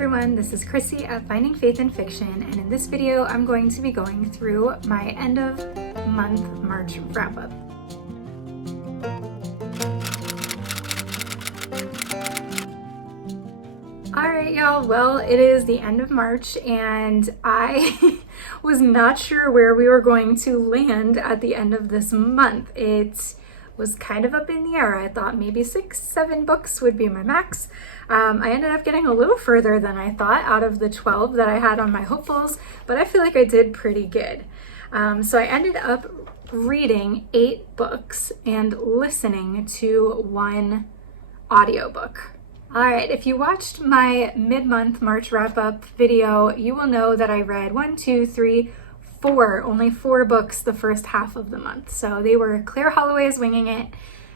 everyone, this is Chrissy at Finding Faith in Fiction, and in this video I'm going to be going through my end of month March wrap-up. Alright y'all, well it is the end of March and I was not sure where we were going to land at the end of this month. It was kind of up in the air. I thought maybe 6-7 books would be my max. I ended up getting a little further than I thought out of the 12 that I had on my hopefuls, but I feel like I did pretty good. So I ended up reading 8 books and listening to 1 audiobook. Alright, if you watched my mid-month March wrap-up video, you will know that I read only 4 books the first half of the month. So they were Claire Holloway's Winging It,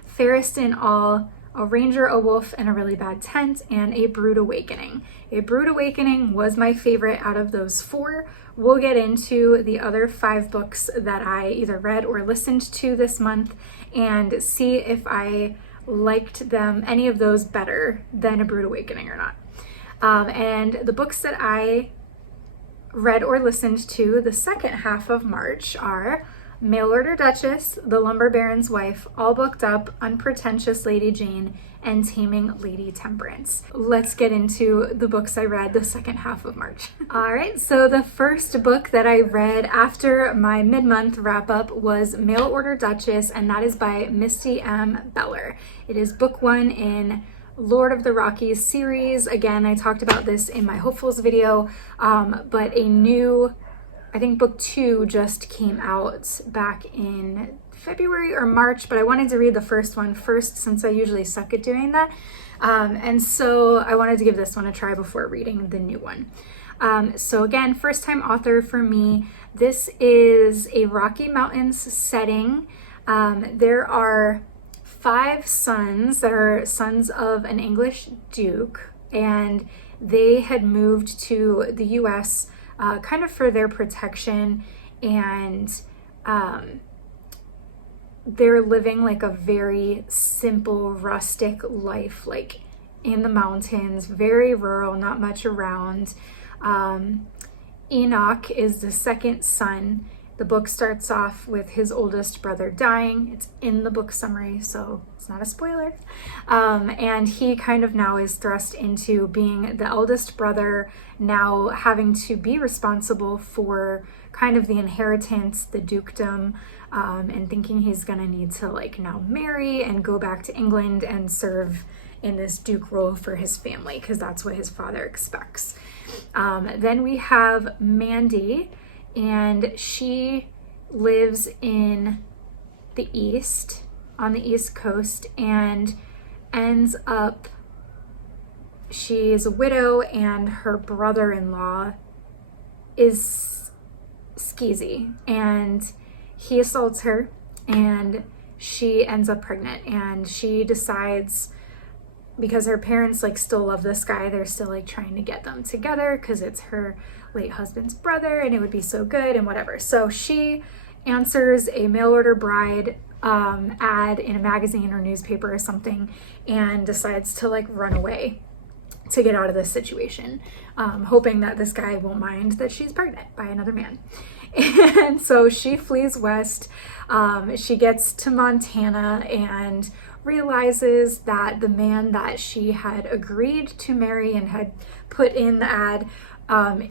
Fairest in All, A Ranger, a Wolf, and a Really Bad Tent, and A Brood Awakening. A Brood Awakening was my favorite out of those 4. We'll get into the other 5 books that I either read or listened to this month and see if I liked them, any of those better than A Brood Awakening or not. And the books that I read or listened to the second half of March are Mail Order Duchess, The Lumber Baron's Wife, All Booked Up, Unpretentious Lady Jane, and Taming Lady Temperance. Let's get into the books I read the second half of March. Alright, so the first book that I read after my mid-month wrap-up was Mail Order Duchess, and that is by Misty M. Beller. It is book 1 in Lord of the Rockies series. Again, I talked about this in my hopefuls video, but a new, I think book 2 just came out back in February or March, but I wanted to read the first one first since I usually suck at doing that. And so I wanted to give this one a try before reading the new one. So again, first time author for me. This is a Rocky Mountains setting. There are 5 sons that are sons of an English duke, and they had moved to the US kind of for their protection, and they're living like a very simple, rustic life, like in the mountains, very rural, not much around. Enoch is the second son. The book starts off with his oldest brother dying. It's in the book summary, so it's not a spoiler. And he kind of now is thrust into being the eldest brother, now having to be responsible for kind of the inheritance, the dukedom, and thinking he's gonna need to like now marry and go back to England and serve in this duke role for his family, because that's what his father expects. Then we have Mandy, and she lives in the East, on the East Coast, and ends up, she is a widow, and her brother-in-law is skeezy, and he assaults her, and she ends up pregnant, and she decides, because her parents like still love this guy, they're still like trying to get them together because it's her late husband's brother and it would be so good and whatever. So she answers a mail order bride ad in a magazine or newspaper or something and decides to like run away to get out of this situation, hoping that this guy won't mind that she's pregnant by another man. And so she flees west. She gets to Montana and realizes that the man that she had agreed to marry and had put in the ad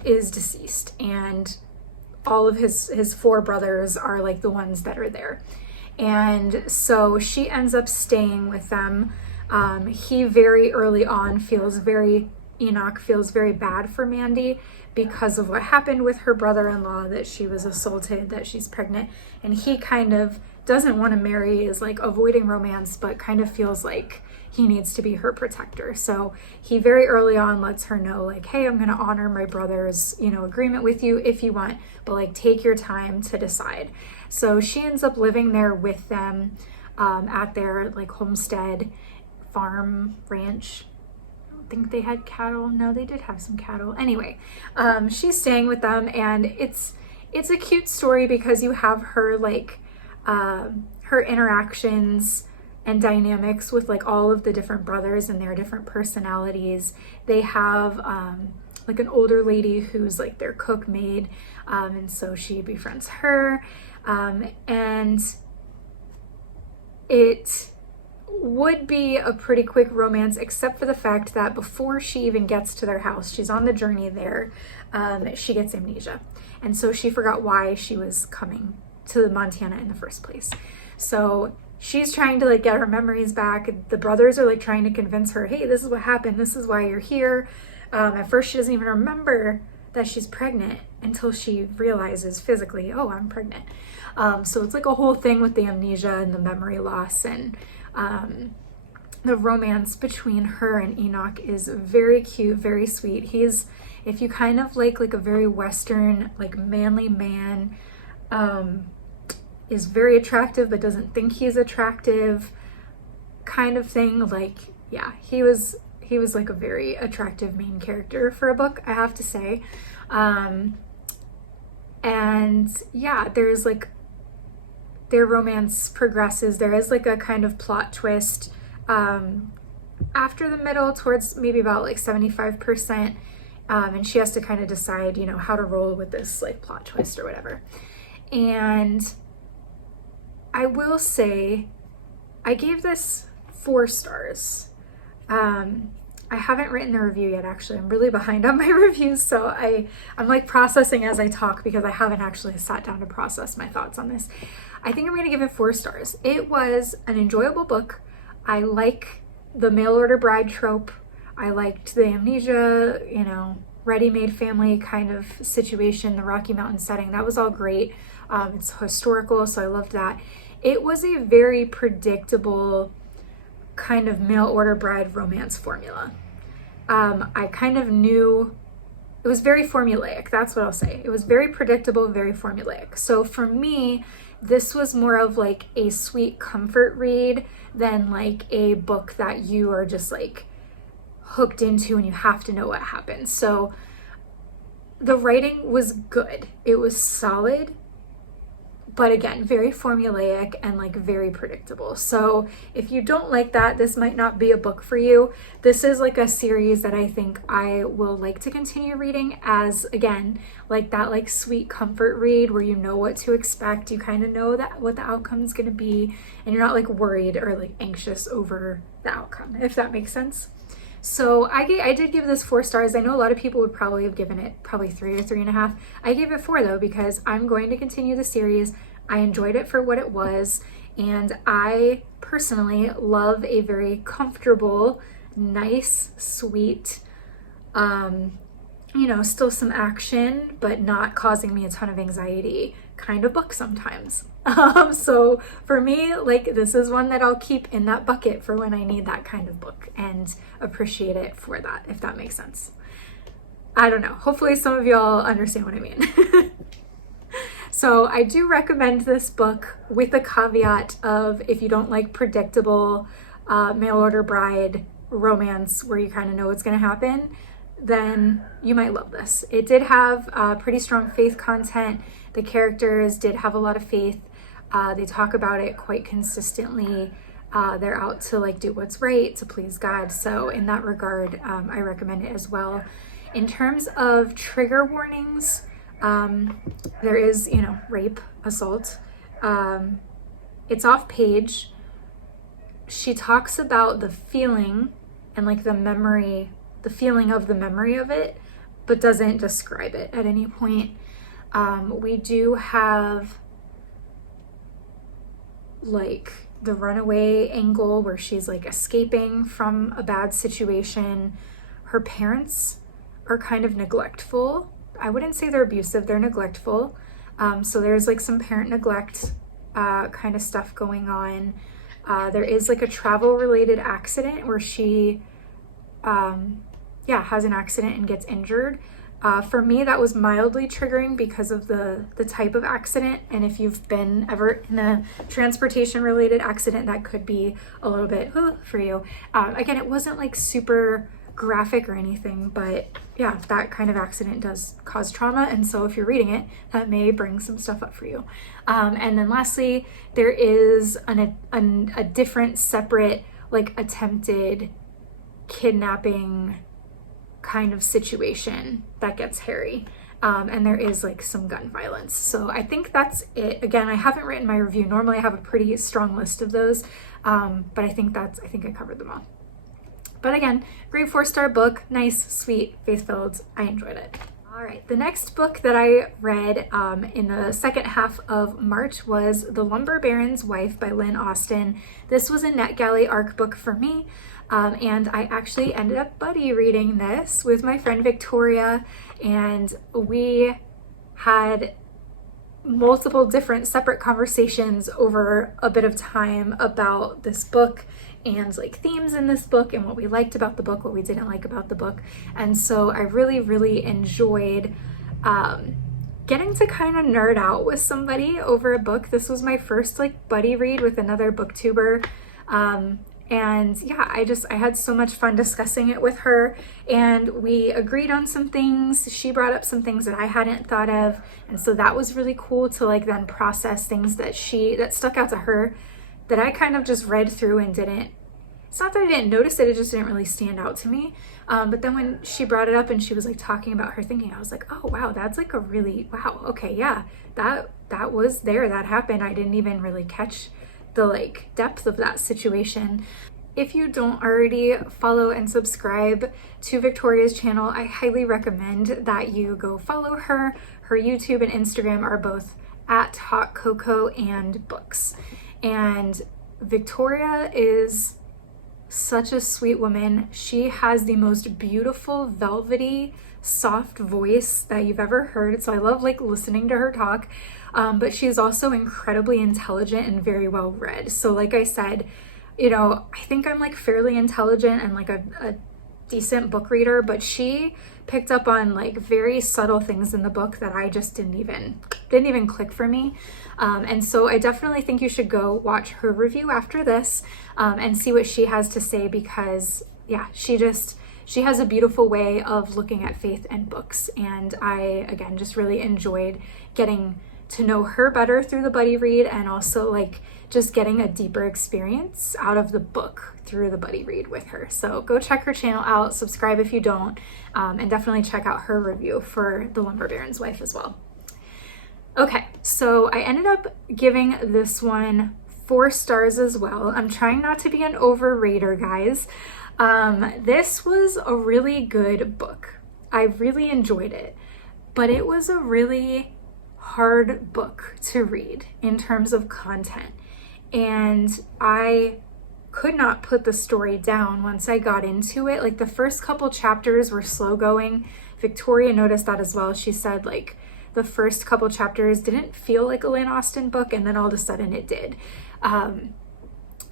is deceased, and all of his 4 brothers are like the ones that are there. And so she ends up staying with them. He very early on Enoch feels very bad for Mandy because of what happened with her brother-in-law, that she was assaulted, that she's pregnant, and he kind of doesn't want to marry, is like avoiding romance, but kind of feels like he needs to be her protector. So he very early on lets her know like, hey, I'm going to honor my brother's, agreement with you if you want, but like take your time to decide. So she ends up living there with them at their like homestead, farm, ranch. I don't think they had cattle. No, they did have some cattle. Anyway, she's staying with them, and it's a cute story because you have her like her interactions and dynamics with like all of the different brothers and their different personalities. They have like an older lady who's like their cook maid, and so she befriends her, and it would be a pretty quick romance, except for the fact that before she even gets to their house, she's on the journey there, she gets amnesia, and so she forgot why she was coming to Montana in the first place. So she's trying to like get her memories back. The brothers are like trying to convince her, hey, this is what happened, this is why you're here. At first she doesn't even remember that she's pregnant until she realizes physically, oh, I'm pregnant. So it's like a whole thing with the amnesia and the memory loss, and the romance between her and Enoch is very cute, very sweet. He's, if you kind of like a very Western, like manly man, is very attractive but doesn't think he's attractive kind of thing. Like, yeah, he was like a very attractive main character for a book, I have to say. And yeah, there's like, their romance progresses. There is like a kind of plot twist after the middle, towards maybe about like 75%, and she has to kind of decide, you know, how to roll with this like plot twist or whatever. And I will say I gave this 4 stars. I haven't written a review yet, actually. I'm really behind on my reviews, so I'm like processing as I talk because I haven't actually sat down to process my thoughts on this. I think I'm going to give it 4 stars. It was an enjoyable book. I like the mail order bride trope. I liked the amnesia, you know, ready-made family kind of situation, the Rocky Mountain setting. That was all great. It's historical, so I loved that. It was a very predictable kind of mail order bride romance formula. I kind of knew it was very formulaic. That's what I'll say. It was very predictable, very formulaic. So for me, this was more of like a sweet comfort read than like a book that you are just like hooked into and you have to know what happens. So the writing was good. It was solid, but again, very formulaic and like very predictable. So if you don't like that, this might not be a book for you. This is like a series that I think I will like to continue reading as, again, like that like sweet comfort read where you know what to expect. You kind of know that what the outcome is going to be, and you're not like worried or like anxious over the outcome, if that makes sense. So I did give this 4 stars. I know a lot of people would probably have given it probably 3 or 3.5. I gave it 4 though, because I'm going to continue the series. I enjoyed it for what it was, and I personally love a very comfortable, nice, sweet, you know, still some action, but not causing me a ton of anxiety kind of book sometimes. So for me, like, this is one that I'll keep in that bucket for when I need that kind of book and appreciate it for that, if that makes sense. I don't know. Hopefully some of y'all understand what I mean. So I do recommend this book with the caveat of, if you don't like predictable mail order bride romance where you kind of know what's going to happen, then you might love this. It did have pretty strong faith content. The characters did have a lot of faith. They talk about it quite consistently. They're out to like do what's right, to please God. So in that regard, I recommend it as well. In terms of trigger warnings, there is, you know, rape, assault. It's off page. She talks about the feeling and like the memory, the feeling of the memory of it, but doesn't describe it at any point. We do have like the runaway angle where she's like escaping from a bad situation. Her parents are kind of neglectful. I wouldn't say they're abusive, they're neglectful. So there's like some parent neglect kind of stuff going on. There is like a travel related accident where she has an accident and gets injured. For me, that was mildly triggering because of the type of accident. And if you've been ever in a transportation related accident, that could be a little bit for you. Again, it wasn't like super graphic or anything, but yeah, that kind of accident does cause trauma, and so if you're reading it, that may bring some stuff up for you. And then lastly, there is a different separate like attempted kidnapping kind of situation that gets hairy. And there is like some gun violence. So I think that's it. Again, I haven't written my review. Normally I have a pretty strong list of those, but I think I covered them all. But again, great 4-star book, nice, sweet, faith-filled. I enjoyed it. All right, the next book that I read in the second half of March was The Lumber Baron's Wife by Lynn Austen. This was a NetGalley ARC book for me, and I actually ended up buddy reading this with my friend Victoria, and we had multiple different separate conversations over a bit of time about this book and like themes in this book and what we liked about the book, what we didn't like about the book. And so I really enjoyed getting to kind of nerd out with somebody over a book. This was my first like buddy read with another booktuber. And yeah, I had so much fun discussing it with her, and we agreed on some things. She brought up some things that I hadn't thought of, and so that was really cool to like then process things that stuck out to her that I kind of just read through and it's not that I didn't notice it just didn't really stand out to me. But then when she brought it up and she was like talking about her thinking, I was like, oh wow, that's like wow, okay, yeah, that was there, that happened. I didn't even really catch the like depth of that situation. If you don't already follow and subscribe to Victoria's channel, I highly recommend that you go follow her. Her YouTube and Instagram are both at Hot Cocoa and Books. And Victoria is such a sweet woman. She has the most beautiful, velvety, soft voice that you've ever heard. So I love like listening to her talk. But she's also incredibly intelligent and very well read. So like I said, you know, I think I'm like fairly intelligent and like a decent book reader, but she picked up on like very subtle things in the book that I just didn't even click for me. And so I definitely think you should go watch her review after this and see what she has to say, because yeah, she has a beautiful way of looking at faith and books. And I, again, just really enjoyed getting to know her better through the buddy read, and also like just getting a deeper experience out of the book through the buddy read with her. So go check her channel out, subscribe if you don't, and definitely check out her review for The Lumber Baron's Wife as well. Okay, so I ended up giving this one 4 stars as well. I'm trying not to be an overrater, guys. This was a really good book. I really enjoyed it, but it was a really hard book to read in terms of content, and I could not put the story down once I got into it. Like the first couple chapters were slow going. Victoria noticed that as well. She said like the first couple chapters didn't feel like a Lynn Austen book, and then all of a sudden it did.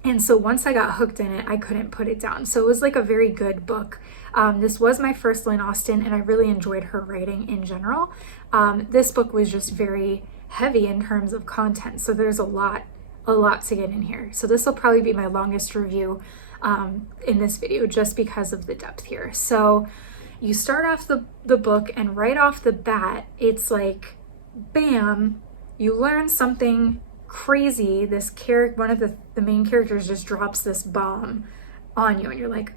And so once I got hooked in it, I couldn't put it down. So it was like a very good book. This was my first Lynn Austen, and I really enjoyed her writing in general. This book was just very heavy in terms of content, so there's a lot to get in here. So this will probably be my longest review in this video, just because of the depth here. So you start off the book, and right off the bat, it's like, bam, you learn something crazy. One of the main characters just drops this bomb on you, and you're like,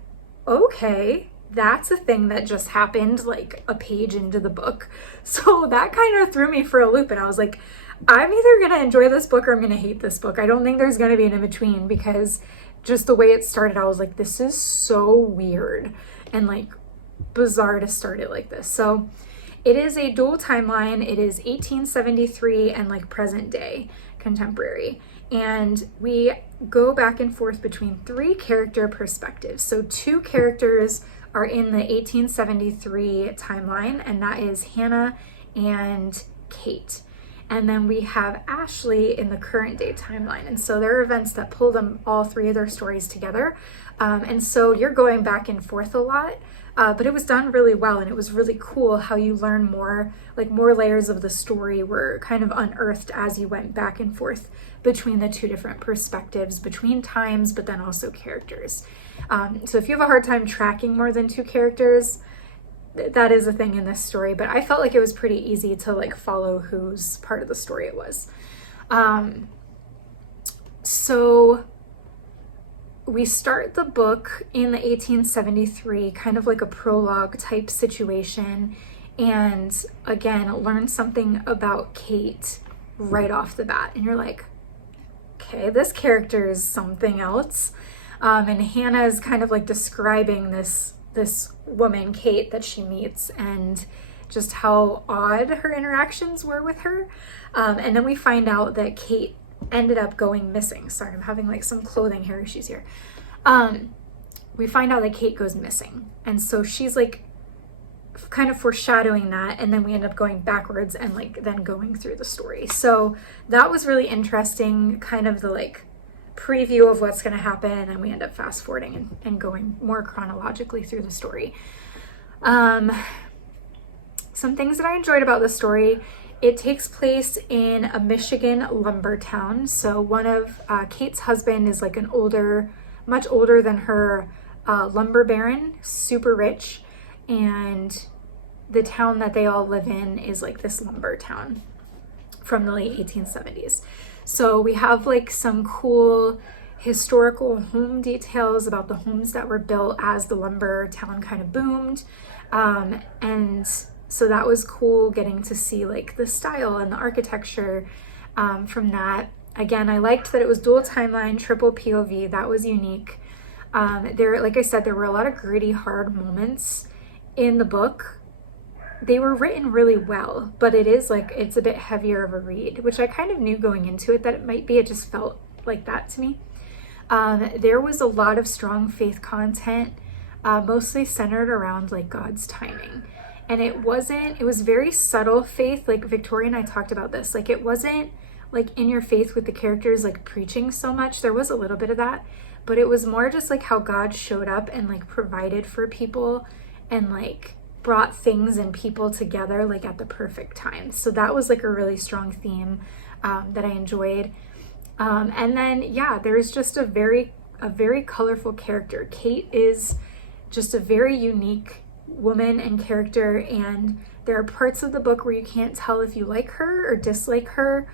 okay, that's a thing that just happened like a page into the book. So that kind of threw me for a loop, and I was like, I'm either gonna enjoy this book or I'm gonna hate this book. I don't think there's gonna be an in-between, because just the way it started, I was like, this is so weird and like bizarre to start it like this. So it is a dual timeline. It is 1873 and like present day contemporary, and we go back and forth between 3 character perspectives. So 2 characters are in the 1873 timeline, and that is Hannah and Kate. And then we have Ashley in the current day timeline. And so there are events that pull them, all 3 of their stories together. And so you're going back and forth a lot. but it was done really well, and it was really cool how you learn more, like more layers of the story were kind of unearthed as you went back and forth between the two different perspectives, between times, but then also characters. So if you have a hard time tracking more than two characters, that is a thing in this story, but I felt like it was pretty easy to like follow whose part of the story it was. So we start the book in the 1873, kind of like a prologue type situation, and again, learn something about Kate right off the bat, and you're like, okay, this character is something else. And Hannah is kind of like describing this woman, Kate, that she meets, and just how odd her interactions were with her. And then we find out that Kate ended up going missing. Sorry, I'm having like some clothing hair issues here. We find out that Kate goes missing. And so she's like kind of foreshadowing that, and then we end up going backwards and like then going through the story. So that was really interesting, kind of the like preview of what's going to happen, and then we end up fast forwarding and going more chronologically through the story. Some things that I enjoyed about the story: it takes place in a Michigan lumber town. So one of Kate's husband is like an older, much older than her, lumber baron, super rich, and the town that they all live in is like this lumber town from the late 1870s. So we have like some cool historical home details about the homes that were built as the lumber town kind of boomed. And so that was cool, getting to see like the style and the architecture from that. Again, I liked that it was dual timeline, triple POV. That was unique. There, like I said, there were a lot of gritty, hard moments in the book. They were written really well, but it is like, it's a bit heavier of a read, which I kind of knew going into it that it might be. It just felt like that to me. There was a lot of strong faith content, mostly centered around like God's timing. And it was very subtle faith. Like Victoria and I talked about this. Like it wasn't like in your faith with the characters like preaching so much. There was a little bit of that, but it was more just like how God showed up and like provided for people and like brought things and people together like at the perfect time. So that was like a really strong theme that I enjoyed. And then yeah, there's just a very colorful character. Kate is just a very unique woman and character, and there are parts of the book where you can't tell if you like her or dislike her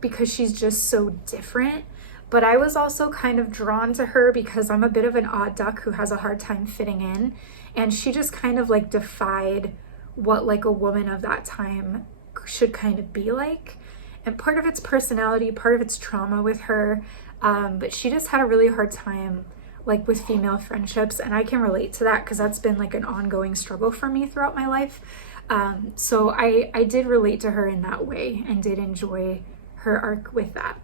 because she's just so different. But I was also kind of drawn to her because I'm a bit of an odd duck who has a hard time fitting in, and she just kind of like defied what like a woman of that time should kind of be like. And part of it's personality, part of it's trauma with her, but she just had a really hard time like with female friendships, and I can relate to that because that's been like an ongoing struggle for me throughout my life. So I did relate to her in that way and did enjoy her arc with that.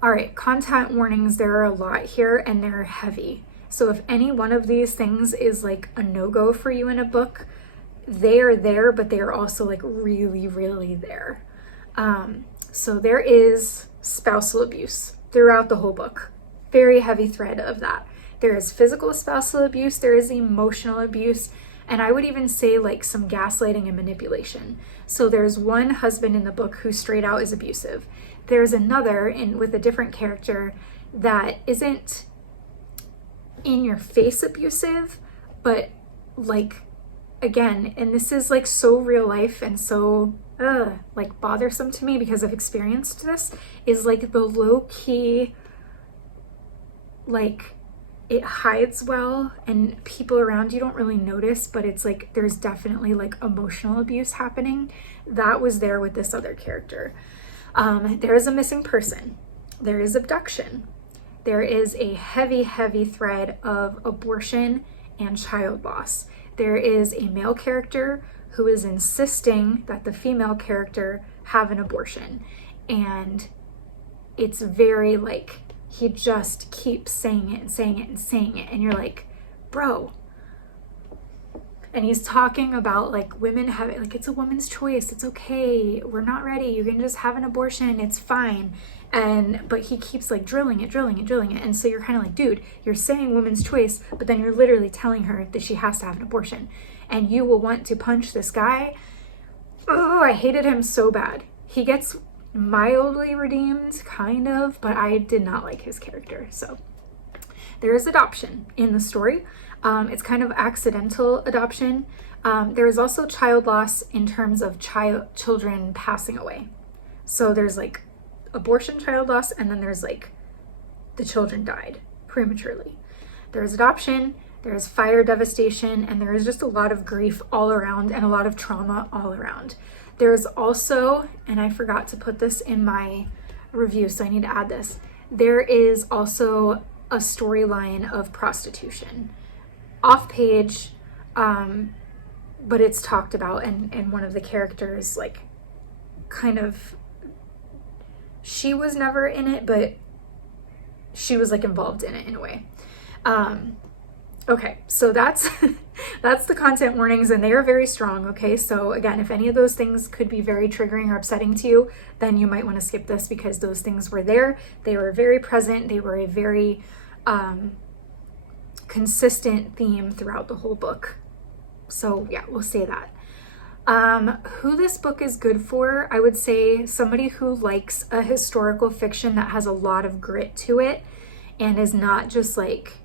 All right, content warnings. There are a lot here and they're heavy. So if any one of these things is like a no-go for you in a book, they are there, but they are also like really, really there. So there is spousal abuse throughout the whole book. Very heavy thread of that. There is physical spousal abuse, there is emotional abuse, and I would even say like some gaslighting and manipulation. So there's one husband in the book who straight out is abusive. There's another with a different character that isn't in your face abusive, but like, again, and this is like so real life and so like bothersome to me because I've experienced this, is like the low key, like it hides well and people around you don't really notice, but it's like there's definitely like emotional abuse happening. That was there with this other character. There is a missing person. There is abduction. There is a heavy thread of abortion and child loss. There is a male character who is insisting that the female character have an abortion, and it's very like, he just keeps saying it and saying it and saying it, and you're like, bro, And he's talking about like women having, like, it's a woman's choice, it's okay, we're not ready, you can just have an abortion, it's fine. But he keeps like drilling it. And so you're kind of like, dude, you're saying woman's choice, but then you're literally telling her that she has to have an abortion. And you will want to punch this guy. Oh, I hated him so bad. He gets mildly redeemed, kind of, but I did not like his character. So there is adoption in the story. It's kind of accidental adoption. There is also child loss in terms of children passing away. So there's like abortion child loss, and then there's like the children died prematurely. There's adoption, there's fire devastation, and there is just a lot of grief all around and a lot of trauma all around. There's also, and I forgot to put this in my review, so I need to add this, there is also a storyline of prostitution. Off page, but it's talked about, and one of the characters, like, kind of, she was never in it, but she was like involved in it in a way. Okay, so that's that's the content warnings, and they are very strong. Okay, so again, if any of those things could be very triggering or upsetting to you, then you might want to skip this, because those things were there. They were very present. They were a very consistent theme throughout the whole book. So yeah, we'll say that. Who this book is good for, I would say somebody who likes a historical fiction that has a lot of grit to it and is not just like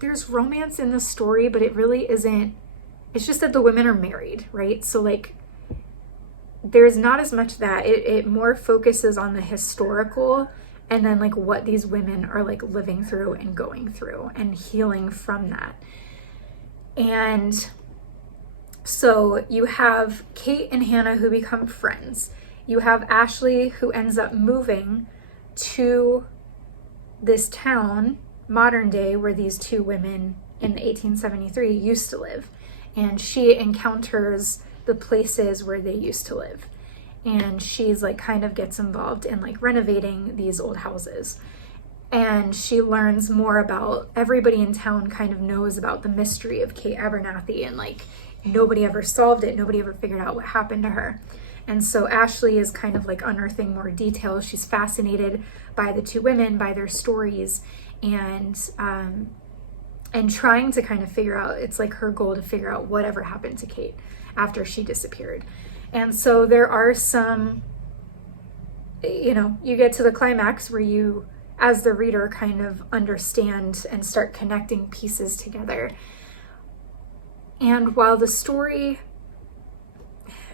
there's romance in the story, but it really isn't. It's just that the women are married, right? So like there's not as much that. It more focuses on the historical and then like what these women are like living through and going through and healing from that. And so you have Kate and Hannah who become friends. You have Ashley who ends up moving to this town, modern day, where these two women in 1873 used to live. And she encounters the places where they used to live. And she's like kind of gets involved in like renovating these old houses. And she learns more about, everybody in town kind of knows about the mystery of Kate Abernathy, and like nobody ever solved it. Nobody ever figured out what happened to her. And so Ashley is kind of like unearthing more details. She's fascinated by the two women, by their stories, and trying to kind of figure out, it's like her goal to figure out whatever happened to Kate after she disappeared. And so there are some, you get to the climax where you, as the reader, kind of understand and start connecting pieces together. And while the story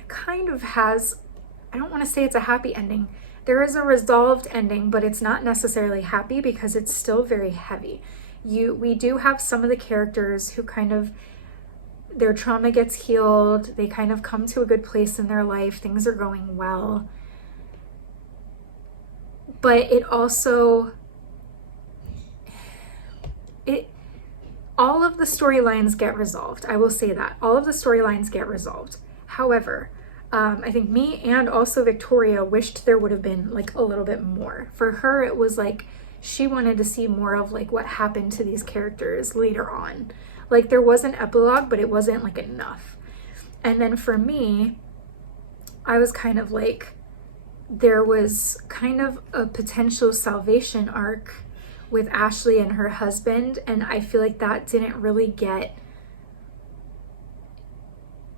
kind of has, I don't want to say it's a happy ending, there is a resolved ending, but it's not necessarily happy because it's still very heavy. We do have some of the characters who kind of, their trauma gets healed, they kind of come to a good place in their life, things are going well. But it also, all of the storylines get resolved. I will say that. All of the storylines get resolved. However, I think me and also Victoria wished there would have been like a little bit more. For her, it was like she wanted to see more of like what happened to these characters later on. Like there was an epilogue, but it wasn't like enough. And then for me, I was kind of like, there was kind of a potential salvation arc with Ashley and her husband, and I feel like that didn't really get,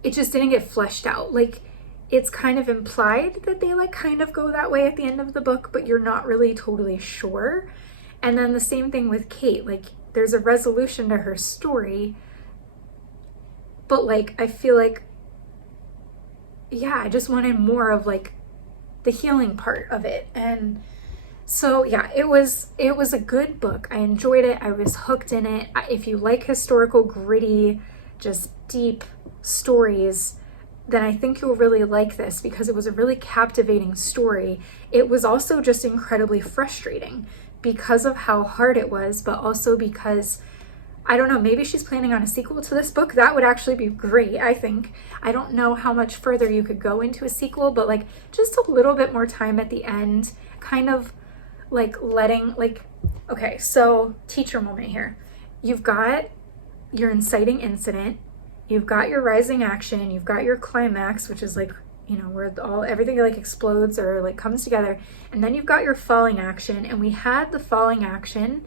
it just didn't get fleshed out. Like it's kind of implied that they like kind of go that way at the end of the book, but you're not really totally sure. And then the same thing with Kate, like there's a resolution to her story, but like I feel like, yeah, I just wanted more of like the healing part of it. And so yeah, it was a good book. I enjoyed it. I was hooked in it. If you like historical, gritty, just deep stories, then I think you'll really like this, because it was a really captivating story. It was also just incredibly frustrating because of how hard it was, but also because, I don't know, maybe she's planning on a sequel to this book. That would actually be great, I think. I don't know how much further you could go into a sequel, but like just a little bit more time at the end, kind of like letting, like, okay, so teacher moment here. You've got your inciting incident, you've got your rising action, you've got your climax, which is like, you know, where everything like explodes or like comes together, and then you've got your falling action. And we had the falling action,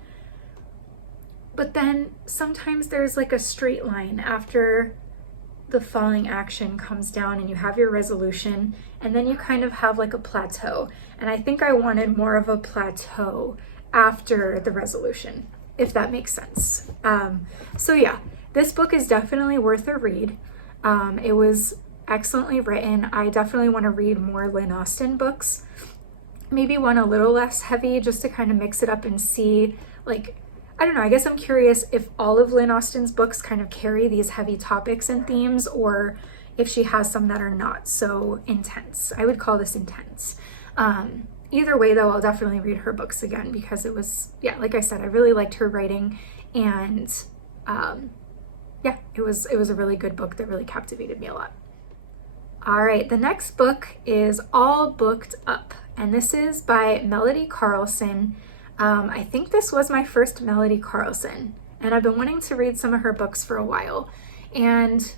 but then sometimes there's like a straight line after the falling action comes down and you have your resolution, and then you kind of have like a plateau. And I think I wanted more of a plateau after the resolution, if that makes sense. So yeah, this book is definitely worth a read. It was excellently written. I definitely want to read more Lynn Austen books, maybe one a little less heavy, just to kind of mix it up and see, like, I don't know, I guess I'm curious if all of Lynn Austen's books kind of carry these heavy topics and themes, or if she has some that are not so intense. I would call this intense. Either way though, I'll definitely read her books again, because it was, yeah, like I said, I really liked her writing, and yeah, it was a really good book that really captivated me a lot. All right, the next book is All Booked Up, and this is by Melody Carlson. I think this was my first Melody Carlson, and I've been wanting to read some of her books for a while. And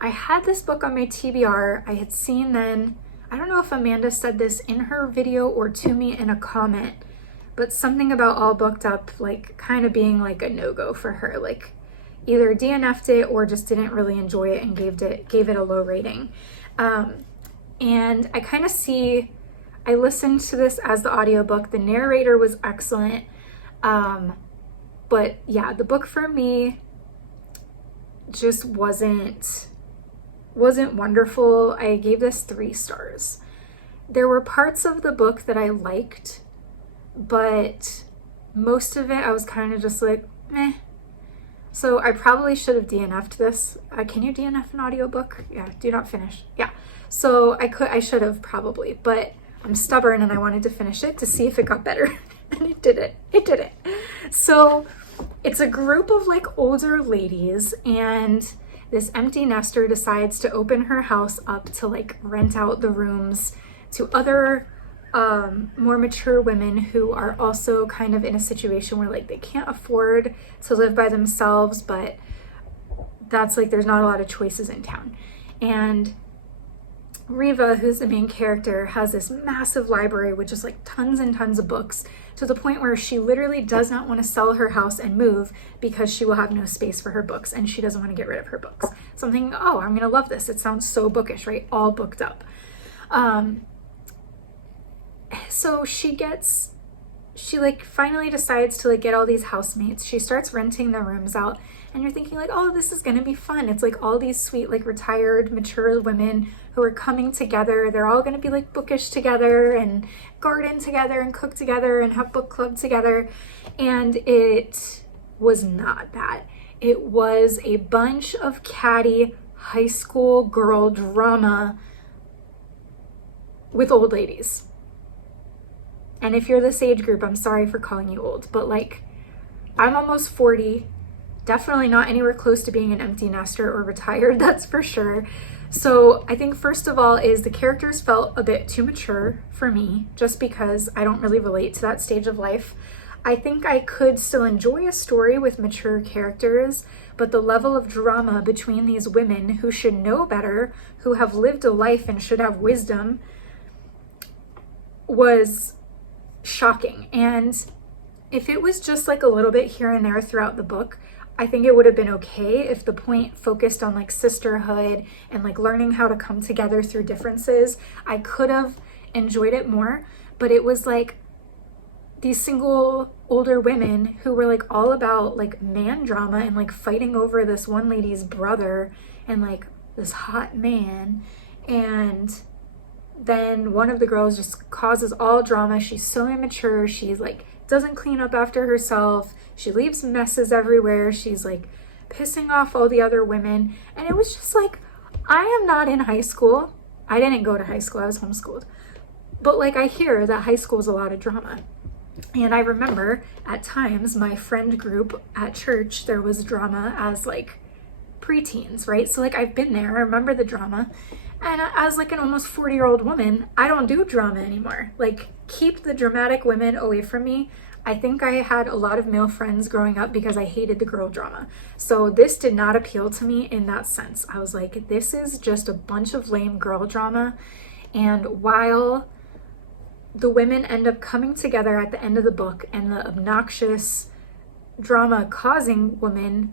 I had this book on my TBR. I had seen then, I don't know if Amanda said this in her video or to me in a comment, but something about All Booked Up, like kind of being like a no-go for her, like either DNF'd it or just didn't really enjoy it and gave it a low rating. And I kind of see, I listened to this as the audiobook. The narrator was excellent. But yeah, the book for me just wasn't wonderful. I gave this 3 stars. There were parts of the book that I liked, but most of it I was kind of just like, meh. So I probably should have DNF'd this. Can you DNF an audiobook? Yeah, do not finish. Yeah. So I should have probably, but I'm stubborn and I wanted to finish it to see if it got better. And it didn't. It didn't. So it's a group of like older ladies, and this empty nester decides to open her house up to like rent out the rooms to other more mature women who are also kind of in a situation where like they can't afford to live by themselves, but that's like there's not a lot of choices in town. And Riva, who's the main character, has this massive library with just like tons and tons of books, to the point where she literally does not want to sell her house and move because she will have no space for her books, and she doesn't want to get rid of her books. So I'm thinking, oh, I'm gonna love this. It sounds so bookish, right? All booked up. So she like finally decides to like get all these housemates. She starts renting the rooms out, and you're thinking like, oh, this is gonna be fun. It's like all these sweet, like retired, mature women who are coming together. They're all gonna be like bookish together and garden together and cook together and have book club together. And it was not that. It was a bunch of catty high school girl drama with old ladies. And if you're this age group, I'm sorry for calling you old, but like, I'm almost 40, definitely not anywhere close to being an empty nester or retired, that's for sure. So I think first of all is the characters felt a bit too mature for me, just because I don't really relate to that stage of life. I think I could still enjoy a story with mature characters, but the level of drama between these women who should know better, who have lived a life and should have wisdom, was shocking. And if it was just like a little bit here and there throughout the book, I think it would have been okay if the point focused on like sisterhood and like learning how to come together through differences. I could have enjoyed it more, but it was like these single older women who were like all about like man drama and like fighting over this one lady's brother and like this hot man. And then one of the girls just causes all drama. She's so immature. She's like doesn't clean up after herself. She leaves messes everywhere. She's like pissing off all the other women. And it was just like, I am not in high school. I didn't go to high school. I was homeschooled. But like I hear that high school is a lot of drama. And I remember at times my friend group at church, there was drama as like preteens, right? So like I've been there. I remember the drama. And as like an almost 40-year-old woman, I don't do drama anymore. Like, keep the dramatic women away from me. I think I had a lot of male friends growing up because I hated the girl drama. So this did not appeal to me in that sense. I was like, this is just a bunch of lame girl drama. And while the women end up coming together at the end of the book and the obnoxious drama causing woman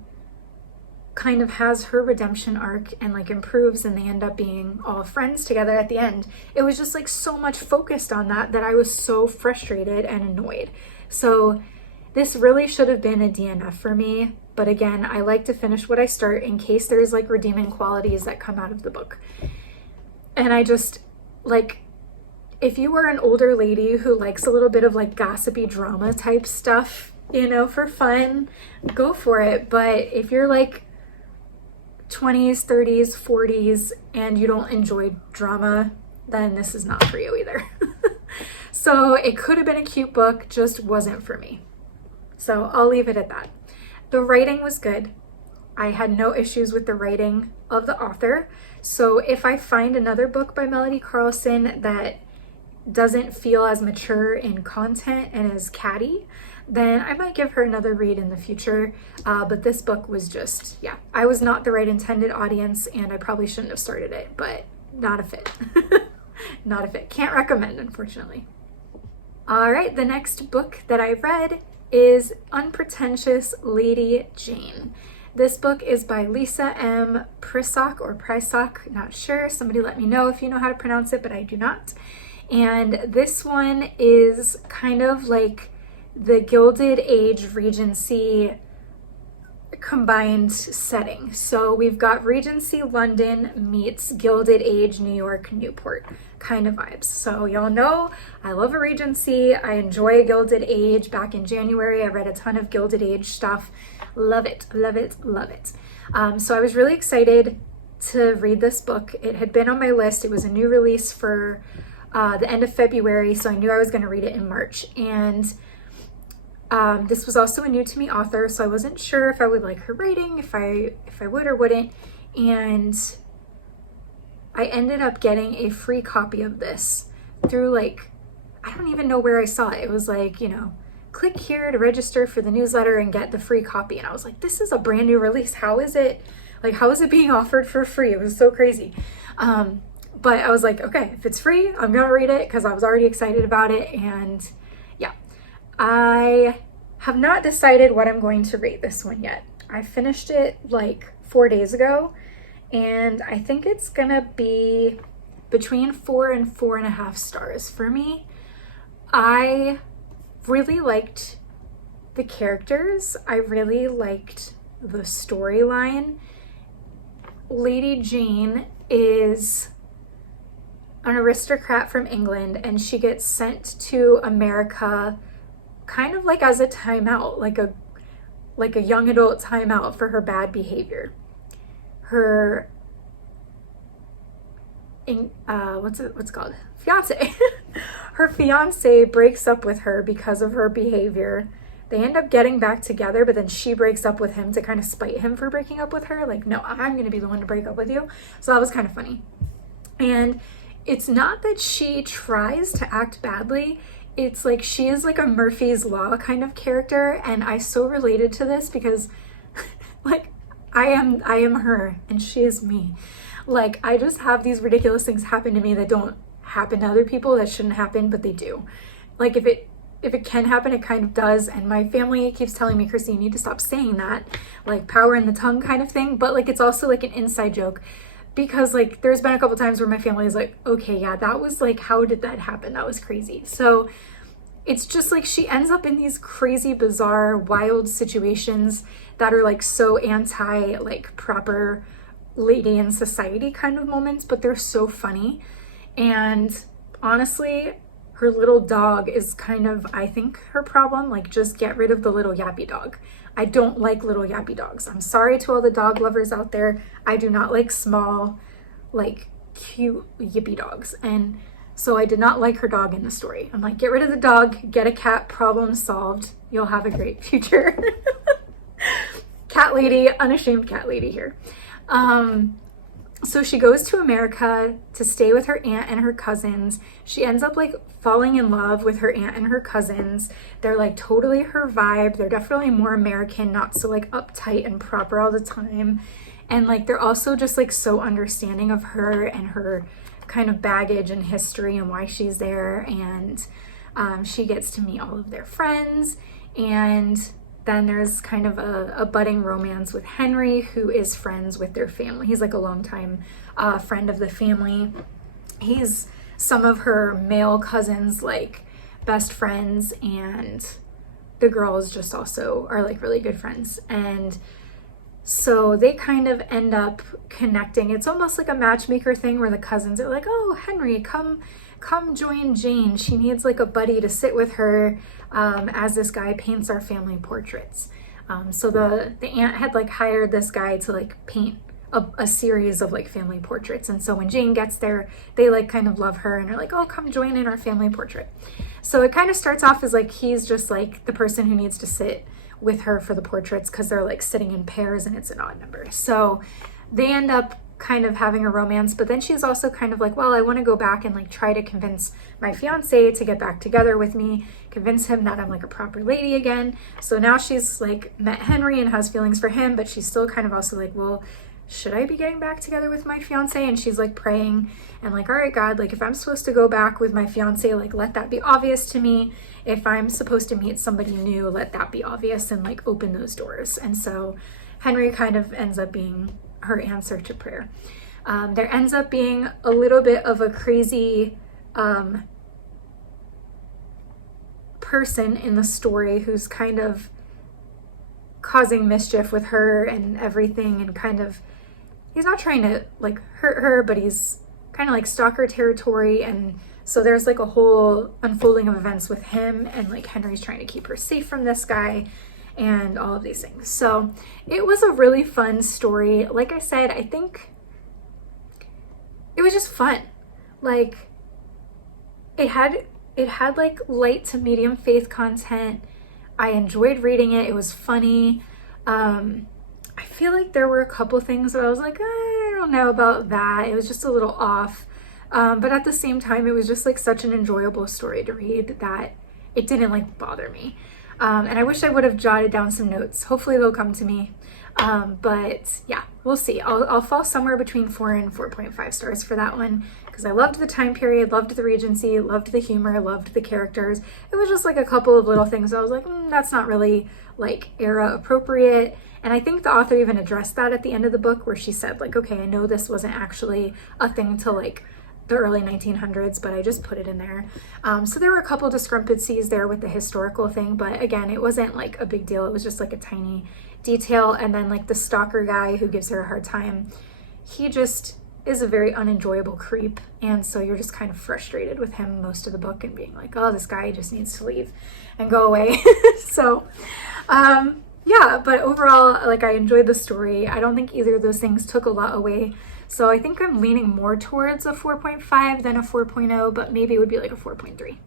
kind of has her redemption arc and like improves and they end up being all friends together at the end, it was just like so much focused on that I was so frustrated and annoyed. So this really should have been a DNF for me, but again, I like to finish what I start in case there's like redeeming qualities that come out of the book. And I just like, if you are an older lady who likes a little bit of like gossipy drama type stuff, you know, for fun, go for it. But if you're like 20s, 30s, 40s, and you don't enjoy drama, then this is not for you either. So it could have been a cute book, just wasn't for me. So I'll leave it at that. The writing was good. I had no issues with the writing of the author. So if I find another book by Melody Carlson that doesn't feel as mature in content and as catty, then I might give her another read in the future. But this book was just, yeah, I was not the right intended audience and I probably shouldn't have started it, but not a fit. Not a fit. Can't recommend, unfortunately. All right, the next book that I read is Unpretentious Lady Jane. This book is by Lisa M. Prysock or Prysock, not sure. Somebody let me know if you know how to pronounce it, but I do not. And this one is kind of like the Gilded Age Regency combined setting. So we've got Regency London meets Gilded Age New York Newport kind of vibes. So y'all know I love a Regency. I enjoy a Gilded Age. Back in January, I read a ton of Gilded Age stuff. Love it, love it, love it. So I was really excited to read this book. It had been on my list. It was a new release for the end of February, so I knew I was going to read it in March. And this was also a new to me author, so I wasn't sure if I would like her writing, if I would or wouldn't. And I ended up getting a free copy of this through like, I don't even know where I saw it. It was like, you know, click here to register for the newsletter and get the free copy. And I was like, this is a brand new release. How is it being offered for free? It was so crazy. But I was like, okay, if it's free, I'm gonna read it because I was already excited about it. And yeah, I have not decided what I'm going to rate this one yet. I finished it like 4 days ago, and I think it's gonna be between 4 and 4.5 stars for me. I really liked the characters. I really liked the storyline. Lady Jane is an aristocrat from England, and she gets sent to America kind of like as a timeout, like a young adult timeout for her bad behavior. Her what's it called? Fiance. Her fiance breaks up with her because of her behavior. They end up getting back together, but then she breaks up with him to kind of spite him for breaking up with her. Like, no, I'm going to be the one to break up with you. So that was kind of funny. And it's not that she tries to act badly. It's like she is like a Murphy's Law kind of character. And I so related to this because like I am her and she is me. Like, I just have these ridiculous things happen to me that don't happen to other people, that shouldn't happen, but they do. Like, if it can happen, it kind of does. And my family keeps telling me, Chrissy, you need to stop saying that, like power in the tongue kind of thing. But like, it's also like an inside joke because like there's been a couple times where my family is like, okay, yeah, that was like, how did that happen? That was crazy. So it's just like she ends up in these crazy, bizarre, wild situations that are like so anti like proper lady in society kind of moments, but they're so funny. And honestly, her little dog is kind of, I think, her problem. Like, just get rid of the little yappy dog. I don't like little yappy dogs. I'm sorry to all the dog lovers out there. I do not like small, like cute yippy dogs. And so I did not like her dog in the story. I'm like, get rid of the dog, get a cat, problem solved. You'll have a great future. Cat lady, unashamed cat lady here. So she goes to America to stay with her aunt and her cousins. She ends up like falling in love with her aunt and her cousins. They're like totally her vibe. They're definitely more American, not so like uptight and proper all the time. And like they're also just like so understanding of her and her kind of baggage and history and why she's there. And she gets to meet all of their friends. And then there's kind of a budding romance with Henry, who is friends with their family. He's like a longtime friend of the family. He's some of her male cousins' like best friends, and the girls just also are like really good friends. And so they kind of end up connecting. It's almost like a matchmaker thing where the cousins are like, oh, Henry, come join Jane. She needs like a buddy to sit with her as this guy paints our family portraits. So the aunt had like hired this guy to like paint a series of like family portraits. And so when Jane gets there, they like kind of love her and are like, oh, come join in our family portrait. So it kind of starts off as like he's just like the person who needs to sit with her for the portraits because they're like sitting in pairs and it's an odd number. So they end up kind of having a romance, but then she's also kind of like, well, I want to go back and like try to convince my fiance to get back together with me, convince him that I'm like a proper lady again. So now she's like met Henry and has feelings for him, but she's still kind of also like, well, should I be getting back together with my fiance? And she's like praying and like, all right, God, like if I'm supposed to go back with my fiance, like let that be obvious to me. If I'm supposed to meet somebody new, let that be obvious and like open those doors. And so Henry kind of ends up being her answer to prayer. There ends up being a little bit of a crazy person in the story who's kind of causing mischief with her and everything, and kind of, he's not trying to like hurt her, but he's kind of like stalker territory. And so there's like a whole unfolding of events with him, and like Henry's trying to keep her safe from this guy and all of these things. So it was a really fun story. Like I said, I think it was just fun. Like it had like light to medium faith content. I enjoyed reading it. It was funny. I feel like there were a couple things that I was like, I don't know about that. It was just a little off. But at the same time, it was just like such an enjoyable story to read that it didn't like bother me. And I wish I would have jotted down some notes. Hopefully they'll come to me. But yeah, we'll see. I'll fall somewhere between 4 and 4.5 stars for that one, because I loved the time period, loved the Regency, loved the humor, loved the characters. It was just like a couple of little things I was like, that's not really like era appropriate. And I think the author even addressed that at the end of the book, where she said like, okay, I know this wasn't actually a thing till like the early 1900s, but I just put it in there. So there were a couple discrepancies there with the historical thing, but again, it wasn't like a big deal. It was just like a tiny detail. And then like the stalker guy who gives her a hard time, he just is a very unenjoyable creep. And so you're just kind of frustrated with him most of the book and being like, oh, this guy just needs to leave and go away. So yeah, but overall, like I enjoyed the story. I don't think either of those things took a lot away. So I think I'm leaning more towards a 4.5 than a 4.0, but maybe it would be like a 4.3.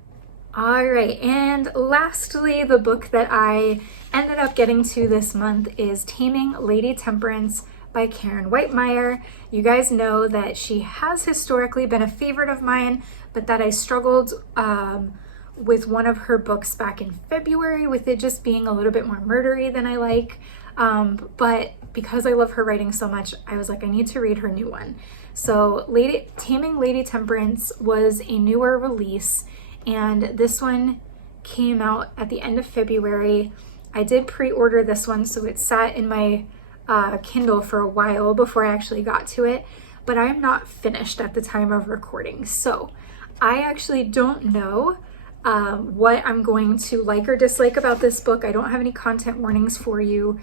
All right, and lastly, the book that I ended up getting to this month is Taming Lady Temperance by Karen Whitemeyer. You guys know that she has historically been a favorite of mine, but that I struggled with one of her books back in February with it just being a little bit more murdery than I like. But because I love her writing so much, I was like, I need to read her new one. So Taming Lady Temperance was a newer release, and this one came out at the end of February. I did pre-order this one, so it sat in my Kindle for a while before I actually got to it, but I'm not finished at the time of recording. So I actually don't know what I'm going to like or dislike about this book. I don't have any content warnings for you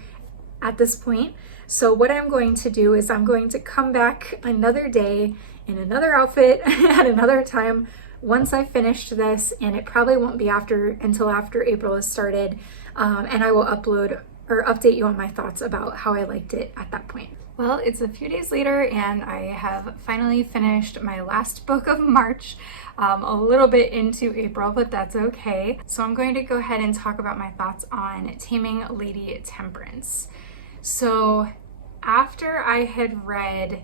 at this point. So what I'm going to do is I'm going to come back another day in another outfit at another time once I've finished this, and it probably won't be until after April has started, and I will upload or update you on my thoughts about how I liked it at that point. Well, it's a few days later and I have finally finished my last book of March, a little bit into April, but that's okay. So I'm going to go ahead and talk about my thoughts on Taming Lady Temperance. So after I had read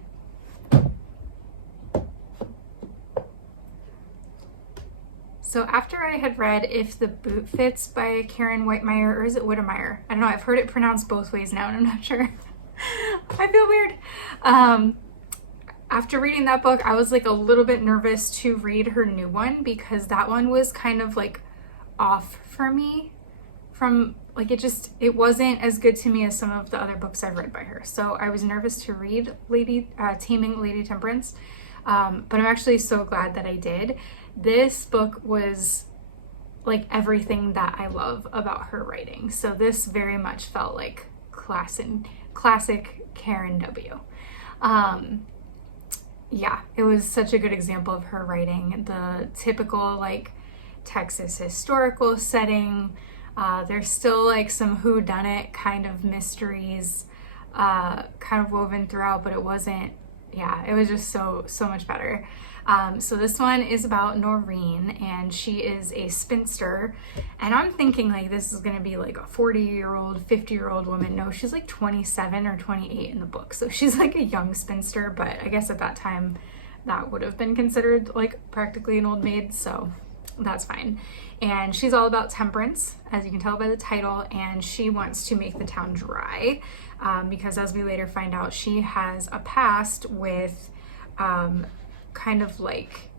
So after I had read If the Boot Fits by Karen Whitemeyer, or is it Whittemire? I don't know, I've heard it pronounced both ways now and I'm not sure. I feel weird. After reading that book, I was like a little bit nervous to read her new one because that one was kind of like off for me from like, it wasn't as good to me as some of the other books I've read by her. So I was nervous to read Taming Lady Temperance. But I'm actually so glad that I did. This book was like everything that I love about her writing. So this very much felt like classic Karen W. Yeah, it was such a good example of her writing. The typical like Texas historical setting. There's still like some whodunit kind of mysteries kind of woven throughout, but it wasn't, yeah, it was just so much better. So this one is about Noreen, and she is a spinster, and I'm thinking like this is gonna be like a 40-year-old, 50-year-old woman. No, she's like 27 or 28 in the book, so she's like a young spinster, but I guess at that time that would have been considered like practically an old maid, so that's fine. And she's all about temperance, as you can tell by the title, and she wants to make the town dry because, as we later find out, she has a past with kind of like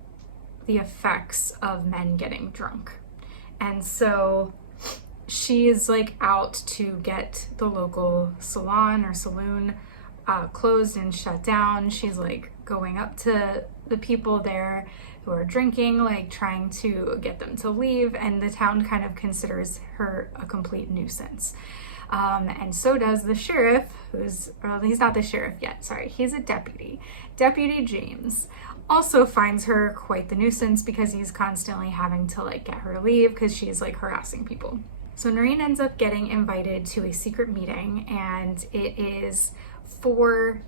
the effects of men getting drunk. And so she is like out to get the local salon or saloon closed and shut down. She's like going up to the people there who are drinking, like trying to get them to leave, and the town kind of considers her a complete nuisance. And so does the sheriff, well, he's not the sheriff yet, sorry, he's a deputy. Deputy James also finds her quite the nuisance because he's constantly having to like get her to leave because she's like harassing people. So Noreen ends up getting invited to a secret meeting, and it is for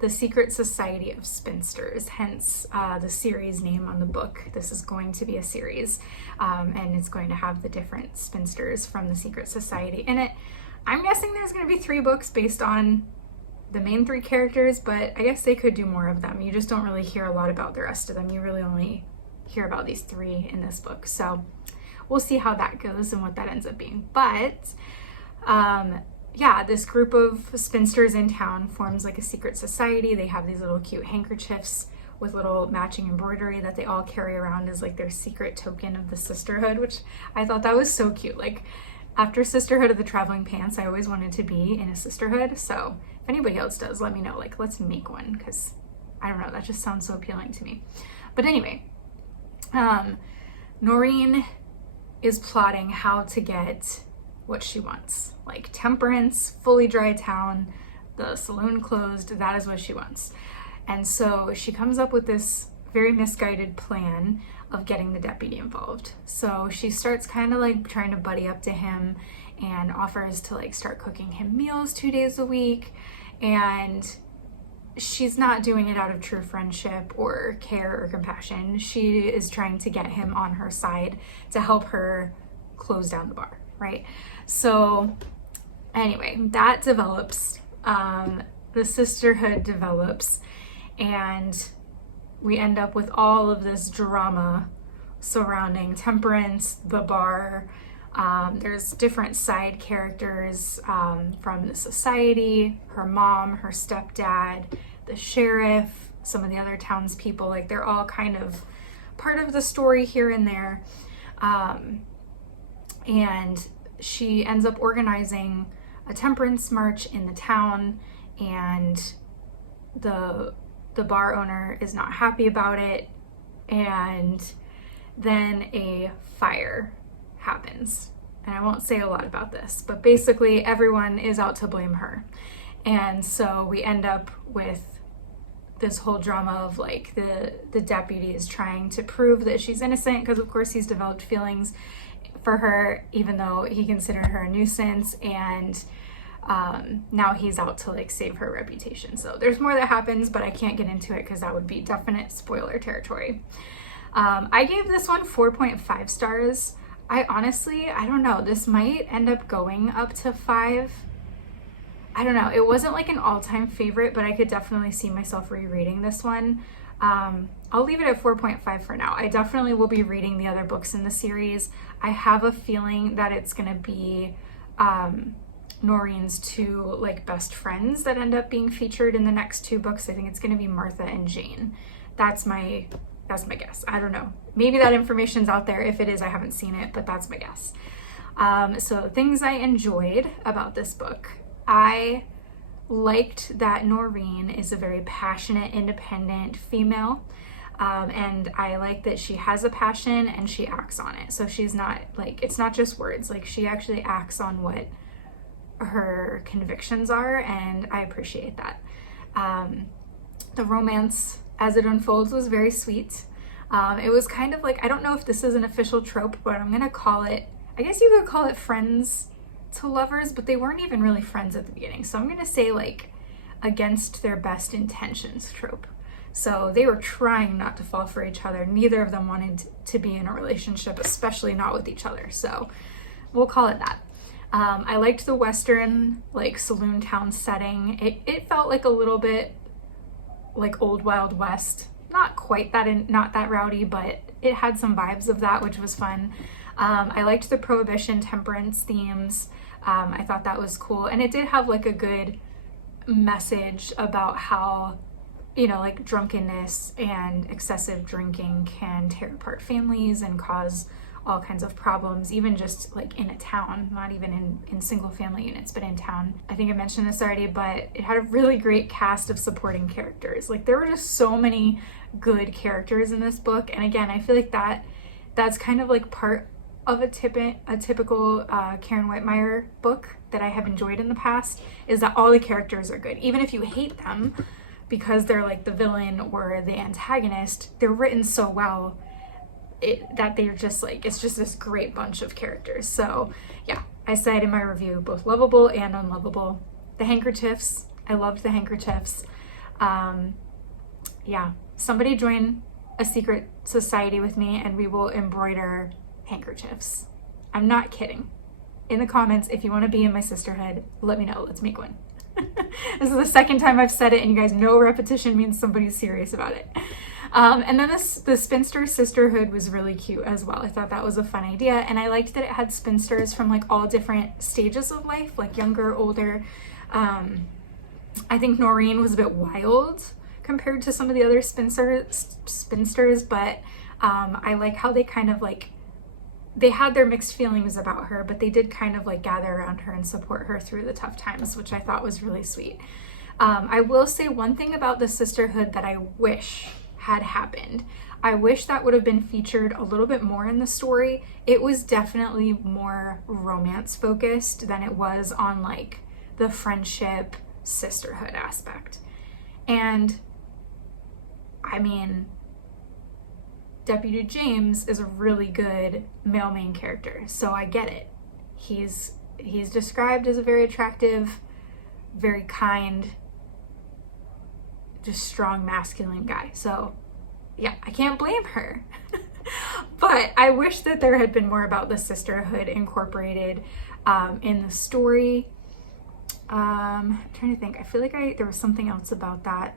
the Secret Society of Spinsters, hence the series name on the book. This is going to be a series, and it's going to have the different spinsters from the Secret Society in it. I'm guessing there's going to be 3 books based on the main 3 characters, but I guess they could do more of them. You just don't really hear a lot about the rest of them. You really only hear about these 3 in this book. So we'll see how that goes and what that ends up being. But yeah, this group of spinsters in town forms like a secret society. They have these little cute handkerchiefs with little matching embroidery that they all carry around as like their secret token of the sisterhood, which I thought that was so cute. Like after Sisterhood of the Traveling Pants, I always wanted to be in a sisterhood. So if anybody else does, let me know. Like, let's make one, because I don't know, that just sounds so appealing to me. But anyway, Noreen is plotting how to get what she wants, like temperance, fully dry town, the saloon closed. That is what she wants. And so she comes up with this very misguided plan of getting the deputy involved. So she starts kind of like trying to buddy up to him and offers to like start cooking him meals 2 days a week. And she's not doing it out of true friendship or care or compassion. She is trying to get him on her side to help her close down the bar, right? So anyway, that develops, the sisterhood develops, and we end up with all of this drama surrounding temperance, the bar. There's different side characters from the society, her mom, her stepdad, the sheriff, some of the other townspeople. Like they're all kind of part of the story here and there. And she ends up organizing a temperance march in the town, and the bar owner is not happy about it, and then a fire happens. And I won't say a lot about this, but basically everyone is out to blame her. And so we end up with this whole drama of like the deputy is trying to prove that she's innocent, because of course he's developed feelings for her even though he considered her a nuisance, and now he's out to like save her reputation. So there's more that happens, but I can't get into it because that would be definite spoiler territory. I gave this one 4.5 stars. I don't know, this might end up going up to 5. I don't know, it wasn't like an all-time favorite, but I could definitely see myself rereading this one. I'll leave it at 4.5 for now. I definitely will be reading the other books in the series. I have a feeling that it's gonna be Noreen's two like best friends that end up being featured in the next two books. I think it's gonna be Martha and Jane. That's my guess. I don't know. Maybe that information's out there. If it is, I haven't seen it, but that's my guess. So things I enjoyed about this book. I liked that Noreen is a very passionate, independent female. And I like that she has a passion and she acts on it. So she's not like, it's not just words, like she actually acts on what her convictions are, and I appreciate that. The romance as it unfolds was very sweet. It was kind of like, I don't know if this is an official trope, but I'm gonna call it, I guess you could call it friends to lovers, but they weren't even really friends at the beginning. So I'm gonna say like against their best intentions trope. So they were trying not to fall for each other. Neither of them wanted to be in a relationship, especially not with each other. So we'll call it that. I liked the Western like saloon town setting. It felt like a little bit like old Wild West. Not quite that, not that rowdy, but it had some vibes of that, which was fun. I liked the prohibition, temperance themes. I thought that was cool. And it did have like a good message about how, you know, like drunkenness and excessive drinking can tear apart families and cause all kinds of problems, even just like in a town, not even in single family units, but in town. I think I mentioned this already, but it had a really great cast of supporting characters. Like there were just so many good characters in this book. And again, I feel like that's kind of like part of a typical Karen Whitmire book that I have enjoyed in the past, is that all the characters are good. Even if you hate them because they're like the villain or the antagonist, they're written so well that they're just like, it's just this great bunch of characters. So yeah, I said in my review, both lovable and unlovable. The handkerchiefs, I loved the handkerchiefs. Yeah, somebody join a secret society with me and we will embroider handkerchiefs. I'm not kidding. In the comments, if you want to be in my sisterhood, let me know. Let's make one. This is the second time I've said it, and you guys know repetition means somebody's serious about it. And then the spinster sisterhood was really cute as well. I thought that was a fun idea, and I liked that it had spinsters from like all different stages of life, like younger, older. I think Noreen was a bit wild compared to some of the other spinsters, but I like how they kind of like, they had their mixed feelings about her, but they did kind of like gather around her and support her through the tough times, which I thought was really sweet. I will say one thing about the sisterhood that I wish had happened. I wish that would have been featured a little bit more in the story. It was definitely more romance focused than it was on like the friendship sisterhood aspect. And I mean, Deputy James is a really good male main character, so I get it. He's described as a very attractive, very kind, just strong masculine guy. So yeah, I can't blame her. But I wish that there had been more about the sisterhood incorporated in the story. I'm trying to think. I feel like there was something else about that.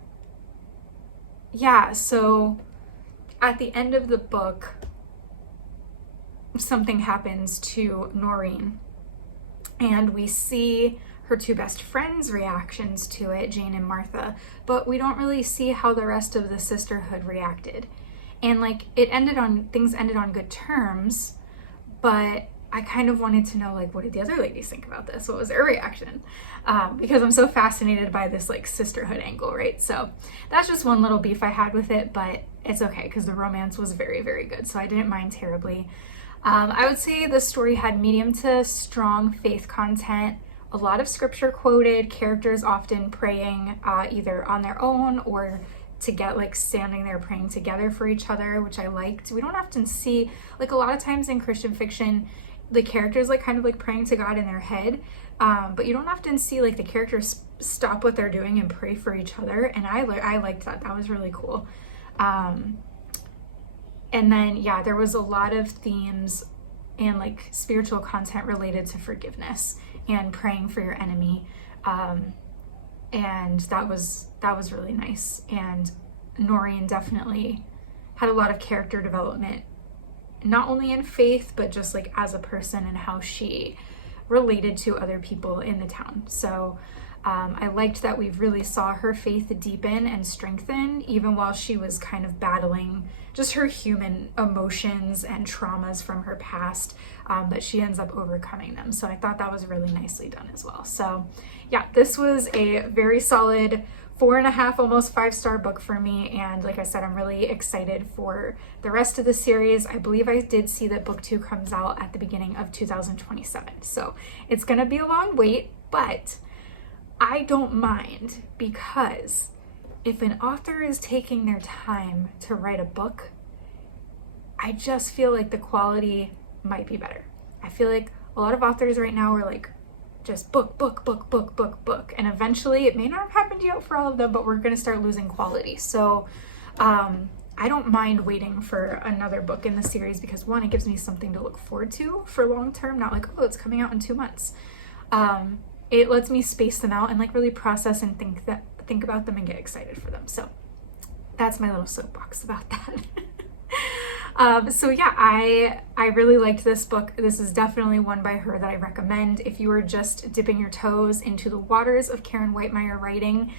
Yeah, so at the end of the book, something happens to Noreen, and we see her two best friends' reactions to it, Jane and Martha, but we don't really see how the rest of the sisterhood reacted. And like things ended on good terms, but I kind of wanted to know, like, what did the other ladies think about this? What was their reaction? Because I'm so fascinated by this like sisterhood angle, right? So that's just one little beef I had with it, but it's okay because the romance was very, very good. So I didn't mind terribly. I would say the story had medium to strong faith content, a lot of scripture quoted, characters often praying either on their own or to get like standing there praying together for each other, which I liked. We don't often see, like a lot of times in Christian fiction, the characters like kind of like praying to God in their head, but you don't often see like the characters stop what they're doing and pray for each other, and I liked that. That was really cool. And then yeah, there was a lot of themes and like spiritual content related to forgiveness and praying for your enemy. And that was really nice. And Noreen definitely had a lot of character development, not only in Faith, but just like as a person and how she related to other people in the town. So I liked that we really saw her faith deepen and strengthen, even while she was kind of battling just her human emotions and traumas from her past, but she ends up overcoming them. So I thought that was really nicely done as well. So yeah, this was a very solid 4.5, almost 5-star book for me. And like I said, I'm really excited for the rest of the series. I believe I did see that book 2 comes out at the beginning of 2027. So it's gonna be a long wait, but I don't mind, because if an author is taking their time to write a book, I just feel like the quality might be better. I feel like a lot of authors right now are like, just book. And eventually, it may not have happened yet for all of them, but we're gonna start losing quality. So I don't mind waiting for another book in the series, because one, it gives me something to look forward to for long term, not like, oh, it's coming out in 2 months. It lets me space them out and like really process and think about them and get excited for them. So that's my little soapbox about that. So yeah, I really liked this book. This is definitely one by her that I recommend. If you are just dipping your toes into the waters of Karen Whitemeyer writing,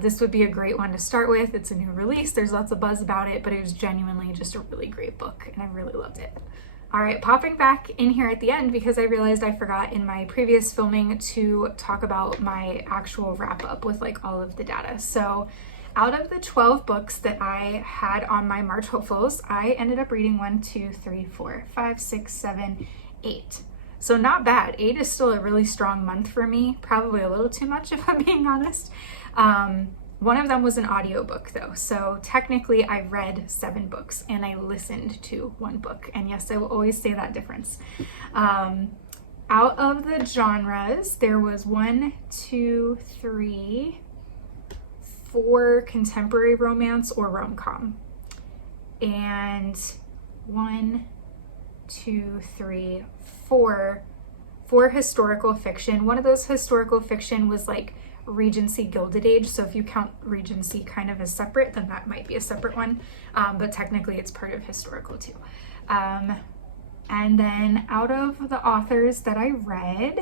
this would be a great one to start with. It's a new release. There's lots of buzz about it, but it was genuinely just a really great book and I really loved it. All right, popping back in here at the end, because I realized I forgot in my previous filming to talk about my actual wrap up with like all of the data. So out of the 12 books that I had on my March hopefuls, I ended up reading 1, 2, 3, 4, 5, 6, 7, 8. So not bad. 8 is still a really strong month for me, probably a little too much if I'm being honest. One of them was an audiobook though. So technically I read 7 books and I listened to 1 book. And yes, I will always say that difference. Out of the genres, there was 1, 2, 3, 4 contemporary romance or rom-com. And 1, 2, 3, 4 historical fiction. One of those historical fiction was like Regency Gilded Age, so if you count Regency kind of as separate, then that might be a separate one, but technically it's part of historical too. And then out of the authors that I read,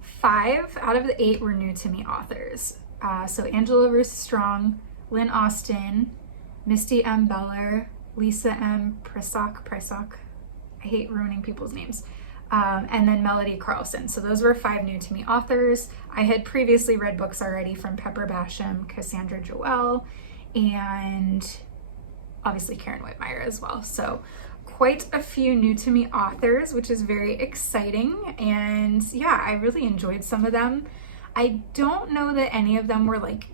5 out of the 8 were new to me authors. So Angela Ruth Strong, Lynn Austen, Misty M. Beller, Lisa M. Prysock. I hate ruining people's names. And then Melody Carlson. So those were 5 new to me authors. I had previously read books already from Pepper Basham, Cassandra Joel, and obviously Karen Whitemeyer as well. So quite a few new to me authors, which is very exciting. And yeah, I really enjoyed some of them. I don't know that any of them were like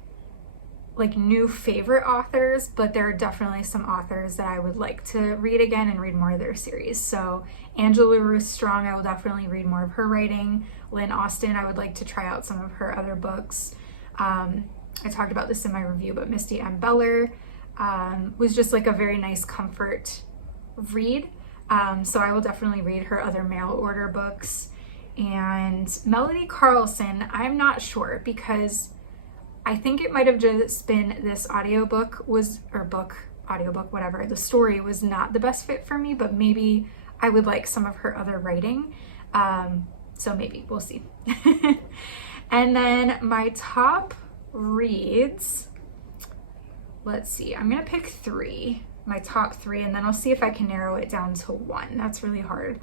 new favorite authors, but there are definitely some authors that I would like to read again and read more of their series. So Angela Ruth Strong, I will definitely read more of her writing. Lynn Austen, I would like to try out some of her other books. I talked about this in my review, but Misty M. Beller was just like a very nice comfort read. So I will definitely read her other mail order books. And Melody Carlson, I'm not sure, because I think it might have just been this audiobook whatever. The story was not the best fit for me, but maybe I would like some of her other writing. So maybe, we'll see. And then my top reads, let's see, I'm gonna pick 3, my top 3, and then I'll see if I can narrow it down to 1. That's really hard.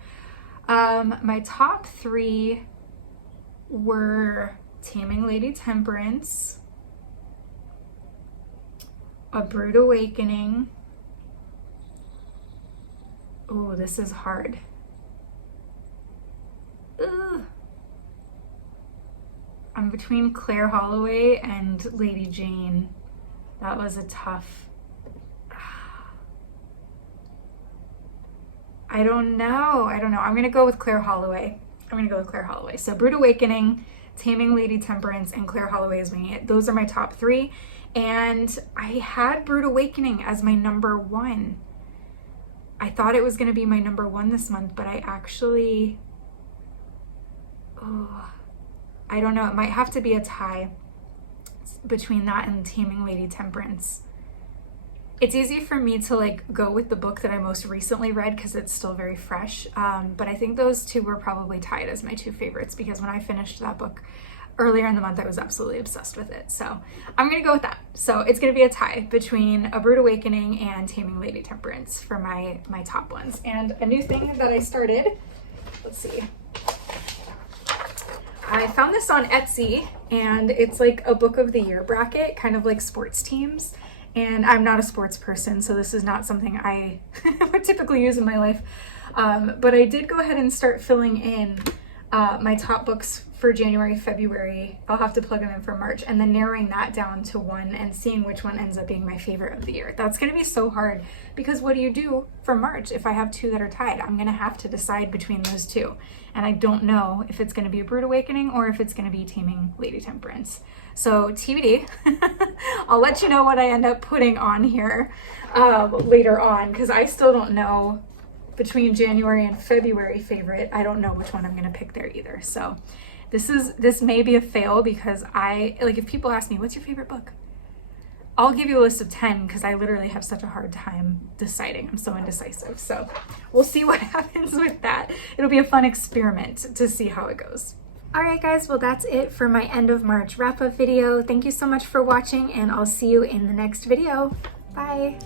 My top 3 were Taming Lady Temperance, A Brood Awakening. Oh, this is hard. Ugh. I'm between Claire Holloway and Lady Jane. That was a tough... I don't know. I'm gonna go with Claire Holloway. So Brood Awakening, Taming Lady Temperance, and Claire Holloway is winging it. Those are my top 3. And I had Brood Awakening as my number 1. I thought it was going to be my number 1 this month, but I actually oh, I don't know, it might have to be a tie between that and Taming Lady Temperance. It's easy for me to like go with the book that I most recently read because it's still very fresh, but I think those two were probably tied as my two favorites because when I finished that book earlier in the month, I was absolutely obsessed with it. So I'm gonna go with that. So it's gonna be a tie between A Brood Awakening and Taming Lady Temperance for my top ones. And a new thing that I started, let's see. I found this on Etsy and it's like a book of the year bracket, kind of like sports teams. And I'm not a sports person, so this is not something I would typically use in my life. But I did go ahead and start filling in my top books for January, February. I'll have to plug them in for March, and then narrowing that down to one and seeing which one ends up being my favorite of the year. That's going to be so hard because what do you do for March if I have two that are tied? I'm going to have to decide between those two. And I don't know if it's going to be A Brood Awakening or if it's going to be Taming Lady Temperance. So TBD. I'll let you know what I end up putting on here later on because I still don't know between January and February favorite. I don't know which one I'm going to pick there either. So this may be a fail because if people ask me, what's your favorite book? I'll give you a list of 10 because I literally have such a hard time deciding. I'm so indecisive. So we'll see what happens with that. It'll be a fun experiment to see how it goes. All right, guys. Well, that's it for my end of March wrap-up video. Thank you so much for watching, and I'll see you in the next video. Bye.